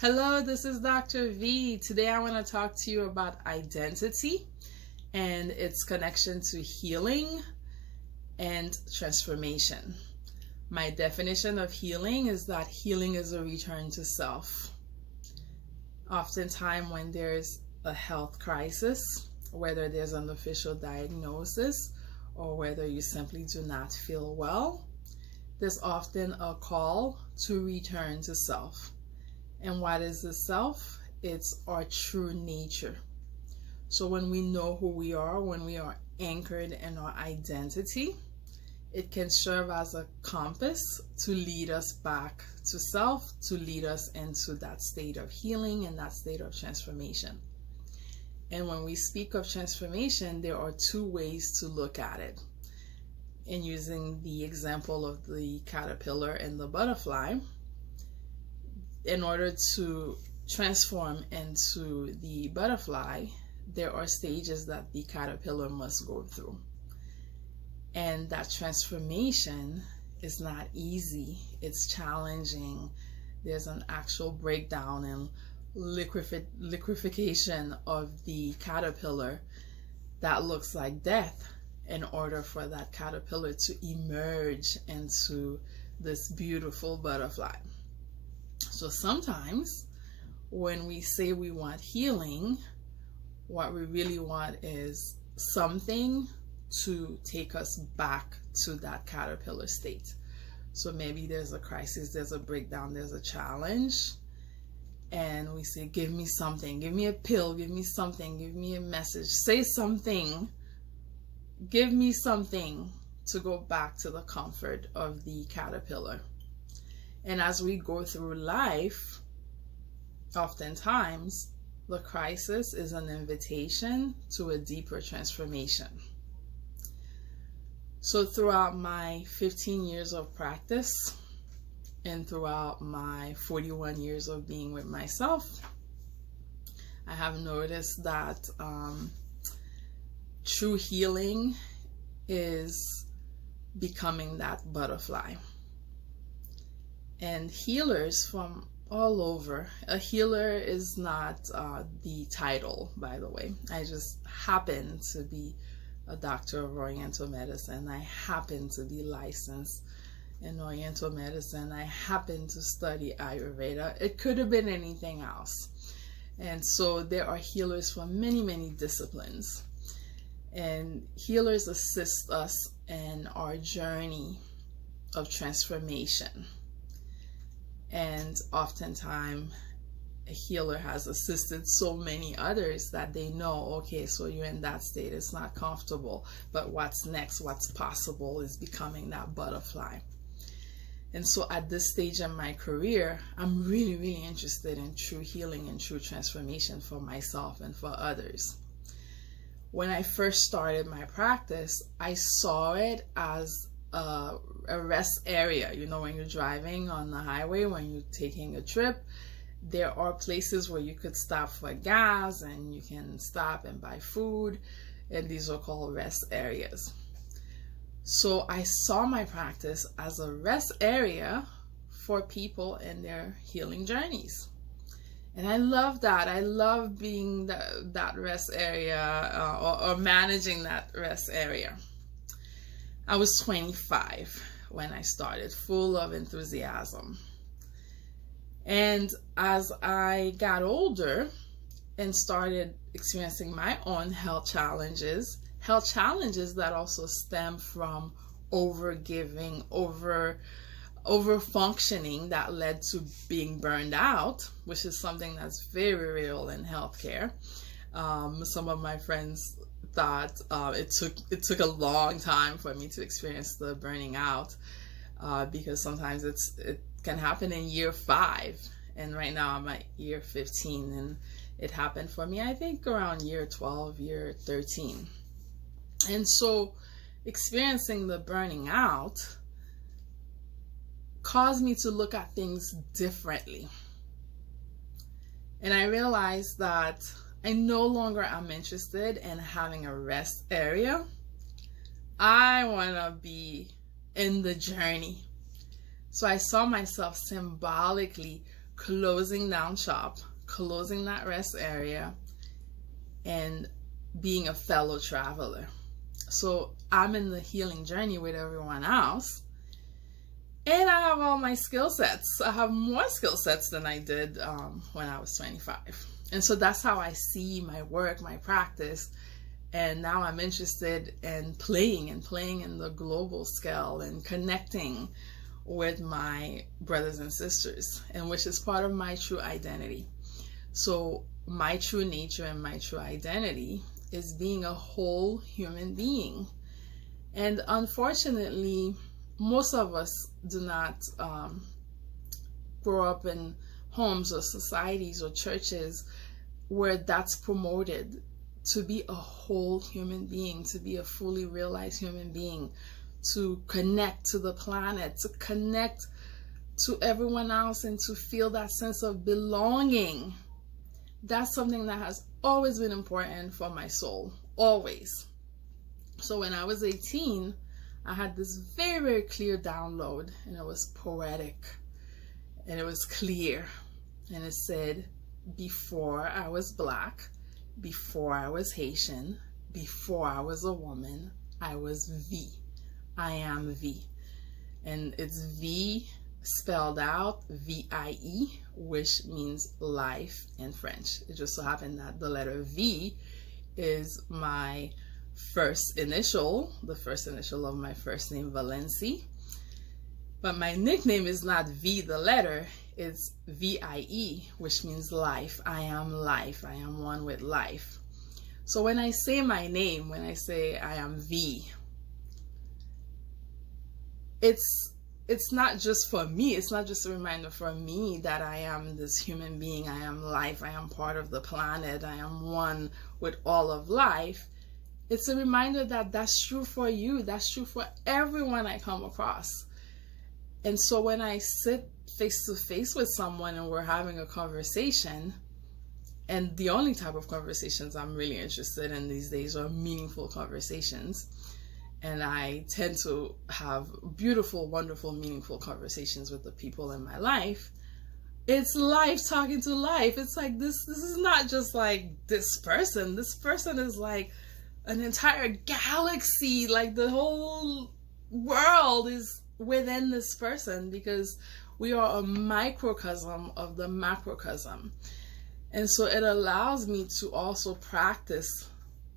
Hello, this is Dr. V. Today I want to talk to you about identity and its connection to healing and transformation. My definition of healing is that healing is a return to self. Oftentimes when there's a health crisis, whether there's an official diagnosis or whether you simply do not feel well, there's often a call to return to self. And what is the self? It's our true nature. So when we know who we are, when we are anchored in our identity, it can serve as a compass to lead us back to self, to lead us into that state of healing and that state of transformation. And when we speak of transformation, there are two ways to look at it. In using the example of the caterpillar and the butterfly, in order to transform into the butterfly, there are stages that the caterpillar must go through. And that transformation is not easy. It's challenging. There's an actual breakdown and liquefaction of the caterpillar that looks like death in order for that caterpillar to emerge into this beautiful butterfly. So sometimes when we say we want healing, what we really want is something to take us back to that caterpillar state. So maybe there's a crisis, there's a breakdown, there's a challenge, and we say, give me something, give me a pill, give me something, give me a message, say something, give me something to go back to the comfort of the caterpillar. And as we go through life, oftentimes the crisis is an invitation to a deeper transformation. So throughout my 15 years of practice and throughout my 41 years of being with myself, I have noticed that true healing is becoming that butterfly. And healers from all over. A healer is not the title, by the way. I just happen to be a doctor of Oriental medicine. I happen to be licensed in Oriental medicine. I happen to study Ayurveda. It could have been anything else. And so there are healers from many, many disciplines. And healers assist us in our journey of transformation. And oftentimes a healer has assisted so many others that they know, okay, so you're in that state, it's not comfortable, but what's next, what's possible is becoming that butterfly. And so at this stage in my career, I'm really, really interested in true healing and true transformation for myself and for others. When I first started my practice, I saw it as a rest area. You know, when you're driving on the highway, when you're taking a trip, there are places where you could stop for gas and you can stop and buy food, and these are called rest areas. So I saw my practice as a rest area for people in their healing journeys. And I love that. I love being that rest area or managing that rest area. I was 25 when I started, full of enthusiasm. And as I got older and started experiencing my own health challenges that also stem from overgiving, over functioning, that led to being burned out, which is something that's very real in healthcare. Some of my friends thought it took a long time for me to experience the burning out, because sometimes it can happen in year 5, and right now I'm at year 15, and it happened for me I think around year 12, year 13. And so experiencing the burning out caused me to look at things differently, and I realized that I no longer am interested in having a rest area. I want to be in the journey. So I saw myself symbolically closing down shop, closing that rest area, and being a fellow traveler. So I'm in the healing journey with everyone else, and I have all my skill sets. I have more skill sets than I did when I was 25. And so that's how I see my work, my practice. And now I'm interested in playing in the global scale and connecting with my brothers and sisters, and which is part of my true identity. So my true nature and my true identity is being a whole human being. And unfortunately, most of us do not grow up in homes or societies or churches where that's promoted, to be a whole human being, to be a fully realized human being, to connect to the planet, to connect to everyone else, and to feel that sense of belonging. That's something that has always been important for my soul, always. So when I was 18, I had this very, very clear download, and it was poetic, and it was clear, and it said, before I was Black, before I was Haitian, before I was a woman, I was V. I am V. And it's V spelled out, V-I-E, which means life in French. It just so happened that the letter V is my first initial, the first initial of my first name, Valenci. But my nickname is not V, the letter, it's V-I-E, which means life. I am life. I am one with life. So when I say my name, when I say I am V, it's not just for me. It's not just a reminder for me that I am this human being. I am life. I am part of the planet. I am one with all of life. It's a reminder that that's true for you. That's true for everyone I come across. And so when I sit face to face with someone and we're having a conversation, and the only type of conversations I'm really interested in these days are meaningful conversations, and I tend to have beautiful, wonderful, meaningful conversations with the people in my life. It's life talking to life. It's like this is not just like this person. This person is like an entire galaxy. Like the whole world is within this person, because we are a microcosm of the macrocosm. And so it allows me to also practice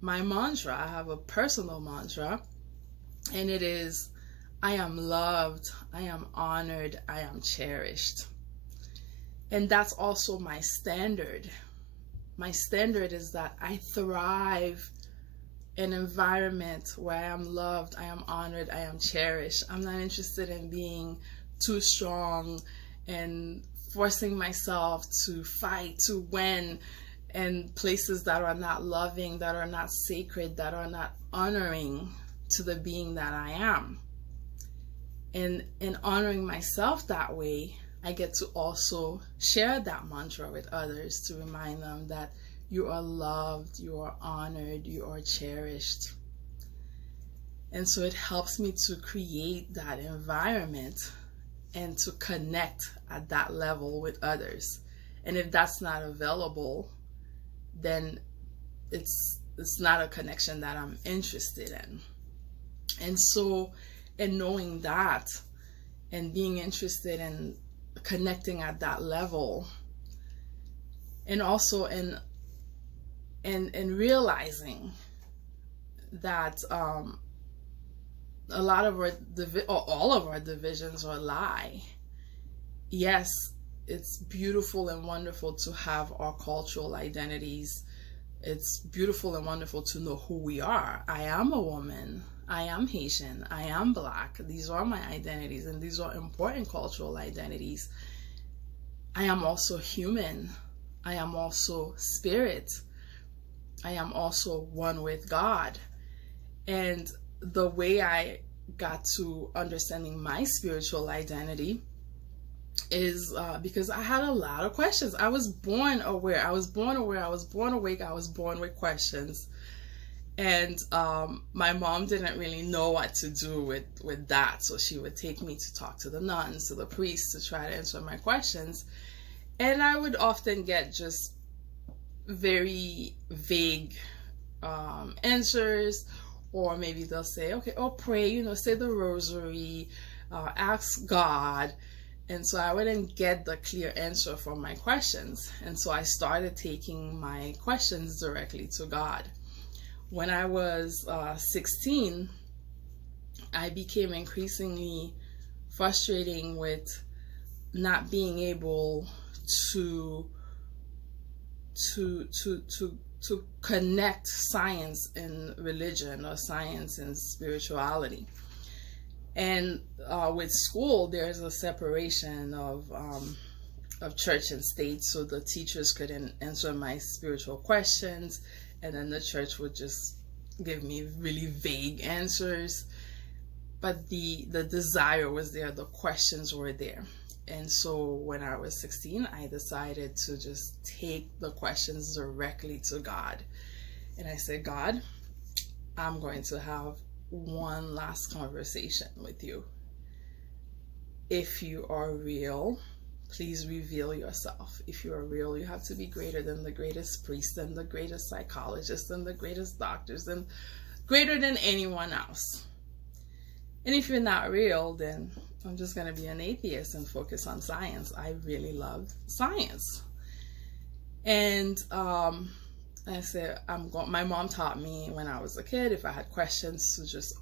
my mantra. I have a personal mantra, and it is, I am loved, I am honored, I am cherished. And that's also my standard. My standard is that I thrive in an environment where I am loved, I am honored, I am cherished. I'm not interested in being too strong and forcing myself to fight, to win in places that are not loving, that are not sacred, that are not honoring to the being that I am. And in honoring myself that way, I get to also share that mantra with others, to remind them that you are loved, you are honored, you are cherished. And so it helps me to create that environment and to connect at that level with others. And if that's not available, then it's not a connection that I'm interested in. And so in knowing that and being interested in connecting at that level, and also in realizing that a lot of our all of our divisions are a lie. Yes, it's beautiful and wonderful to have our cultural identities. It's beautiful and wonderful to know who we are. I am a woman. I am Haitian. I am Black. These are my identities, and these are important cultural identities. I am also human. I am also spirit. I am also one with God. And the way I got to understanding my spiritual identity is because I had a lot of questions. I was born aware. I was born aware. I was born awake. I was born with questions. And my mom didn't really know what to do with that. So she would take me to talk to the nuns, to the priests, to try to answer my questions. And I would often get just very vague answers, or maybe they'll say, okay, oh, pray, you know, say the rosary, ask God. And so I wouldn't get the clear answer from my questions. And so I started taking my questions directly to God. When I was 16, I became increasingly frustrating with not being able to connect science and religion, or science and spirituality. And with school, there's a separation of church and state, so the teachers couldn't answer my spiritual questions, and then the church would just give me really vague answers. But the desire was there, the questions were there. And so when I was 16, I decided to just take the questions directly to God. And I said, God, I'm going to have one last conversation with you. If you are real, please reveal yourself. If you are real, you have to be greater than the greatest priest, and the greatest psychologist, and the greatest doctors, and greater than anyone else. And if you're not real, then I'm just going to be an atheist and focus on science. I really love science. And I said, my mom taught me when I was a kid, if I had questions, to just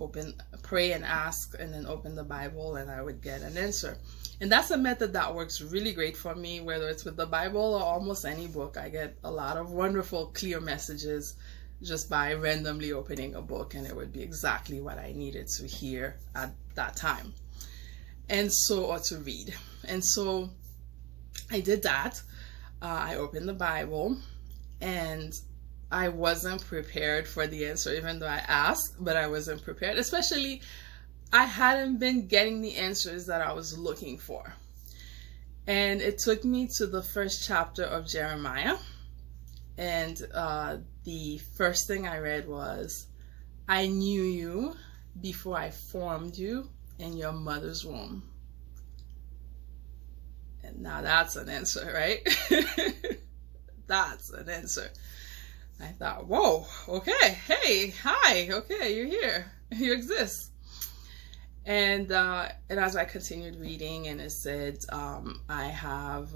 pray and ask, and then open the Bible, and I would get an answer. And that's a method that works really great for me, whether it's with the Bible or almost any book. I get a lot of wonderful, clear messages just by randomly opening a book, and it would be exactly what I needed to hear at that time. And so, or to read. And so I did that. I opened the Bible, and I wasn't prepared for the answer, even though I asked, but I wasn't prepared. Especially, I hadn't been getting the answers that I was looking for. And it took me to the first chapter of Jeremiah. And the first thing I read was, I knew you before I formed you in your mother's womb. And now that's an answer, right? That's an answer. I thought, whoa, okay, hey, hi, okay, you're here, you exist. And as I continued reading, and it said, I have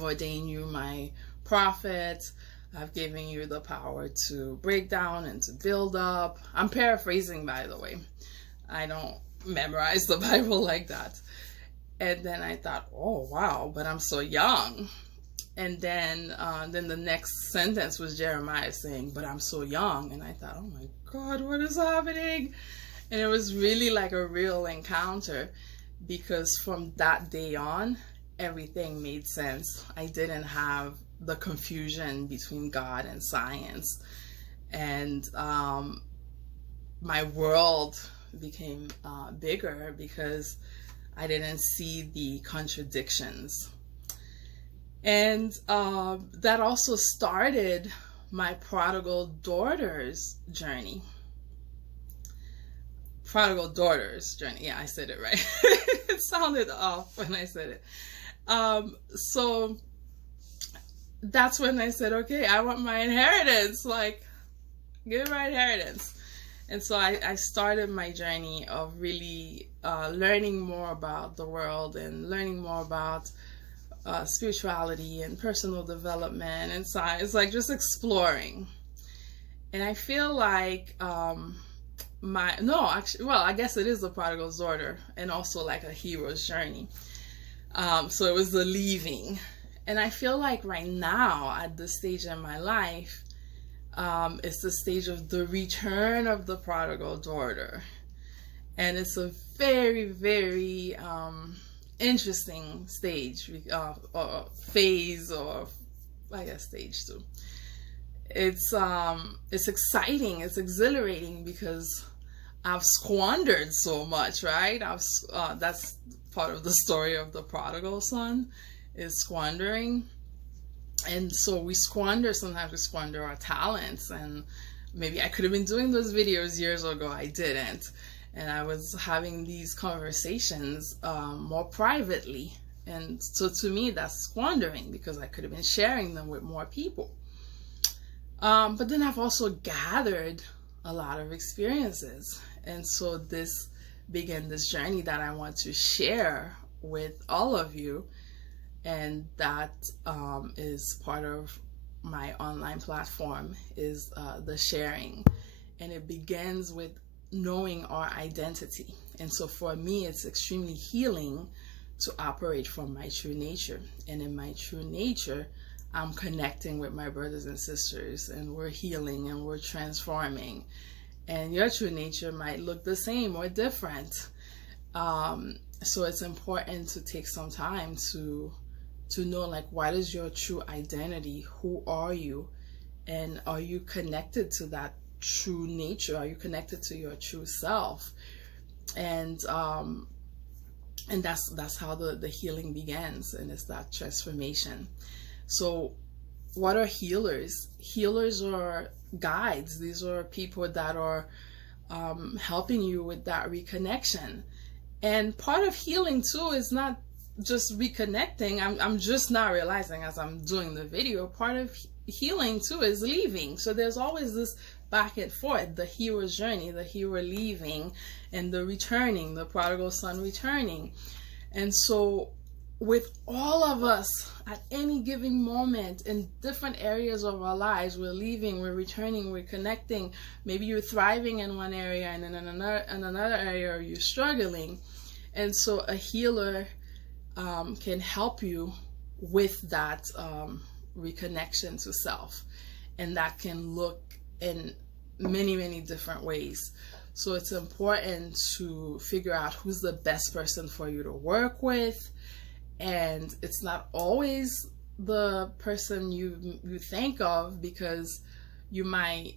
ordained you my prophet. I've given you the power to break down and to build up. I'm paraphrasing, by the way. I don't memorize the Bible like that. And then I thought, oh, wow, but I'm so young. And then the next sentence was Jeremiah saying, but I'm so young. And I thought, oh my God, what is happening? And it was really like a real encounter, because from that day on, everything made sense. I didn't have the confusion between God and science. And my world became bigger, because I didn't see the contradictions. And that also started my prodigal daughter's journey. Prodigal daughter's journey. Yeah, I said it right. It sounded off when I said it. So that's when I said, okay, I want my inheritance. Like, give me my inheritance. And so I started my journey of really learning more about the world, and learning more about spirituality and personal development and science, like just exploring. And I feel like I guess it is the prodigal's daughter, and also like a hero's journey. So it was the leaving. And I feel like right now, at this stage in my life, it's the stage of the return of the prodigal daughter. And it's a very, very interesting stage, or phase, or I guess stage too. It's exciting, it's exhilarating, because I've squandered so much, right? That's part of the story of the prodigal son, is squandering. And so sometimes we squander our talents, and maybe I could have been doing those videos years ago, I didn't. And I was having these conversations more privately And so to me, that's squandering, because I could have been sharing them with more people. But then I've also gathered a lot of experiences. And so this began this journey that I want to share with all of you. And that is part of my online platform, is the sharing. And it begins with knowing our identity. And so for me, it's extremely healing to operate from my true nature. And in my true nature, I'm connecting with my brothers and sisters, and we're healing and we're transforming. And your true nature might look the same or different. So it's important to take some time to know, like, what is your true identity? Who are you? And are you connected to that true nature? Are you connected to your true self? And that's how the healing begins, and it's that transformation. So what are healers? Healers are guides. These are people that are helping you with that reconnection. And part of healing too is not just reconnecting. I'm just now realizing as I'm doing the video, part of healing too is leaving. So there's always this back and forth, the hero's journey, the hero leaving and the returning, the prodigal son returning. And so with all of us at any given moment in different areas of our lives, we're leaving, we're returning, we're connecting. Maybe you're thriving in one area, and in another area you're struggling. And so a healer can help you with that reconnection to self. And that can look in many, many different ways. So it's important to figure out who's the best person for you to work with. And it's not always the person you think of, because you might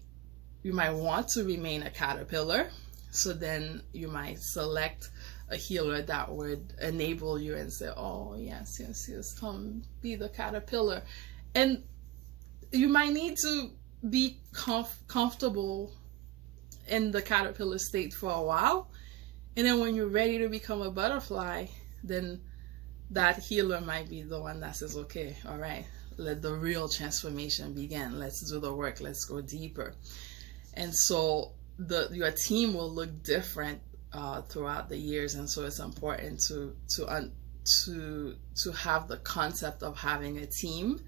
want to remain a caterpillar. So then you might select a healer that would enable you and say, oh, yes, come be the caterpillar. And you might need to be comfortable in the caterpillar state for a while. And then when you're ready to become a butterfly, then that healer might be the one that says, okay, all right, let the real transformation begin. Let's do the work. Let's go deeper. And so your team will look different throughout the years. And so it's important to have the concept of having a team,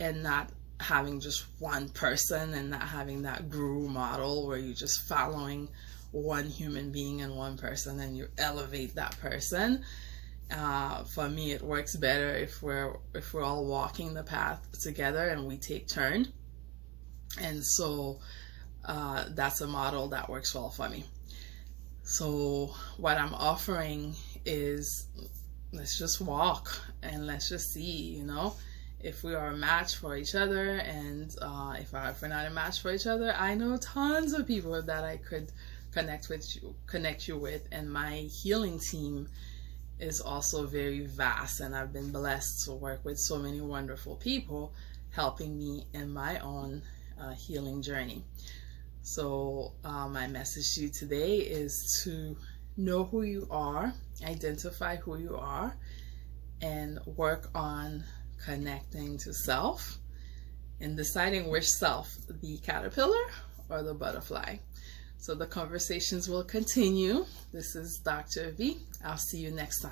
and not having just one person, and not having that guru model where you're just following one human being and one person and you elevate that person. For me, it works better if we're all walking the path together and we take turn. And so that's a model that works well for me. So what I'm offering is, let's just walk and let's just see, if we are a match for each other. And if we're not a match for each other, I know tons of people that I could connect you with. And my healing team is also very vast, and I've been blessed to work with so many wonderful people helping me in my own healing journey. So my message to you today is to know who you are, identify who you are, and work on connecting to self and deciding which self, the caterpillar or the butterfly. So the conversations will continue. This is Dr. V. I'll see you next time.